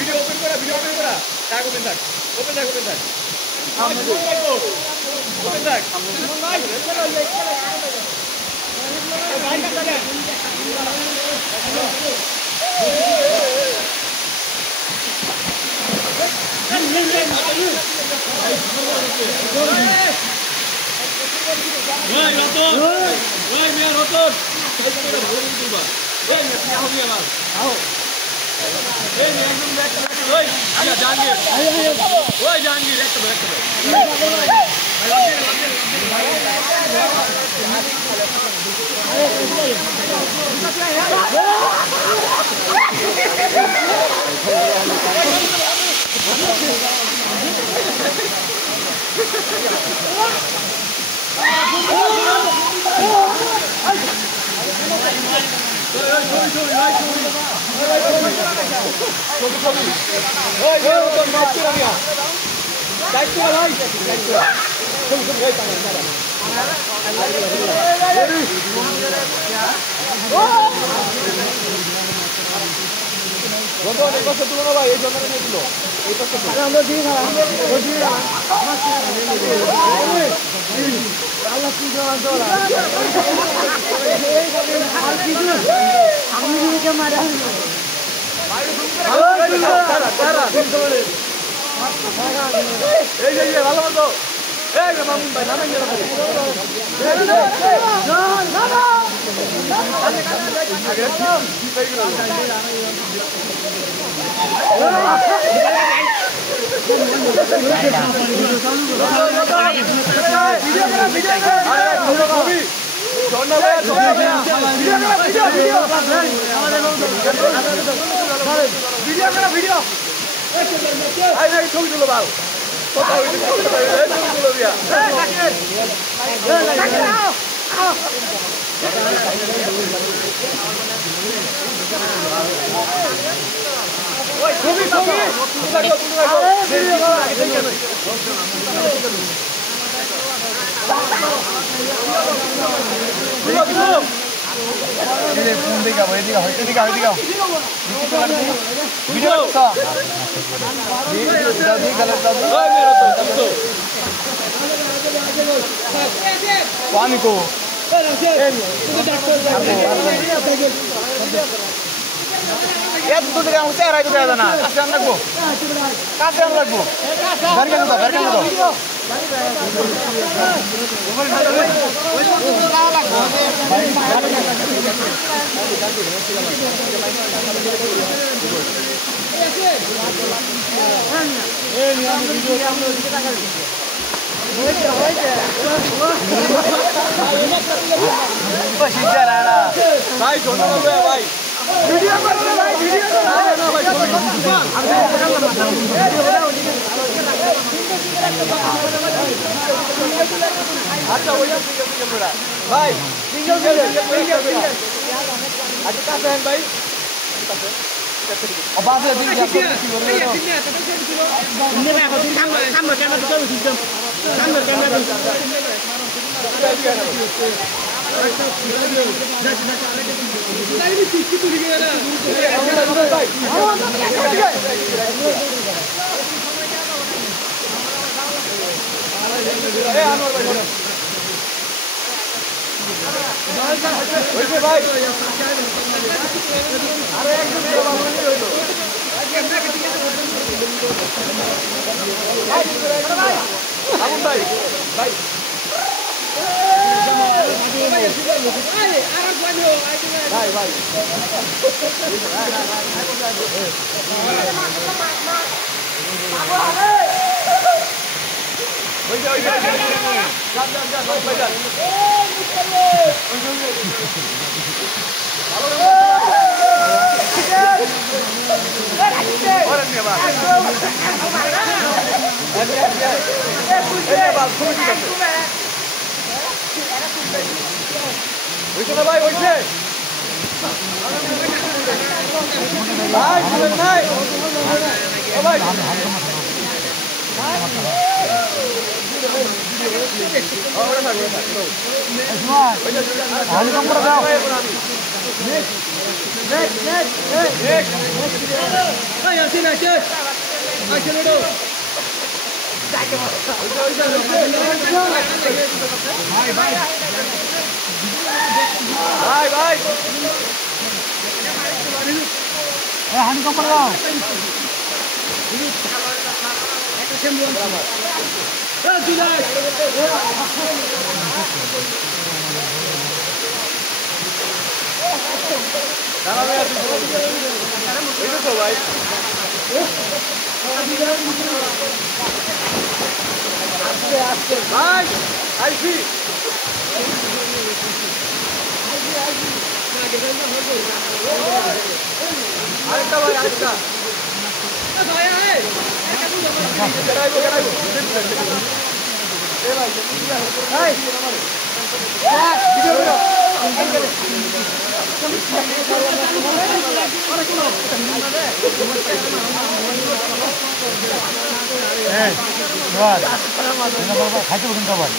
Video open kora, tag open tag. Open tag. Open tag. Woi, Roton. Woi, Mia Roton. Woi, Mia hobi amal. आओ. Woi, Mia तुम बैठ. Woi, आजा Jahangir. Woi, Jahangir एक तो बैठ. এই বাস খুব ঠিক আছে ওইটা না ভাই ওইছে ভাই শুনেন ভাই ও ভাই ওরে থাক হালি কম করে দাও নেক্সট এই আসেন আসেন আসেন ওটো ভাই ভাই হানি কম করে দাও ভাই ভাই আইসি আরেকটা ভাই আরেকটা খাইতে বলুন খাবার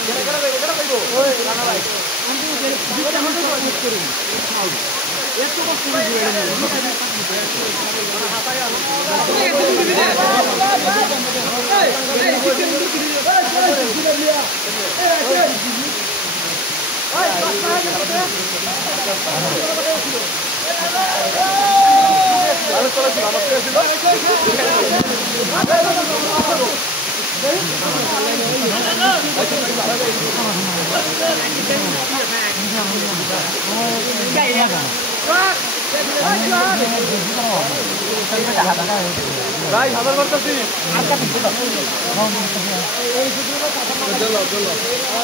ভাই হাজার করতেছি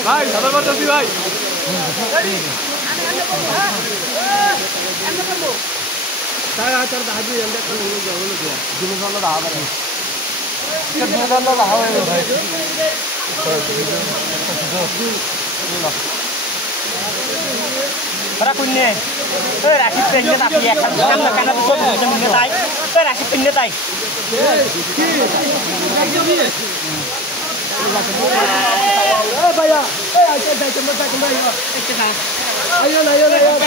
ভাই হাজার করতেছি ভাই Para kunyah, rasip pinnya tapi ya kan karena itu bisa minyak rasip pinnya tay. Bayar, ayo, ayo.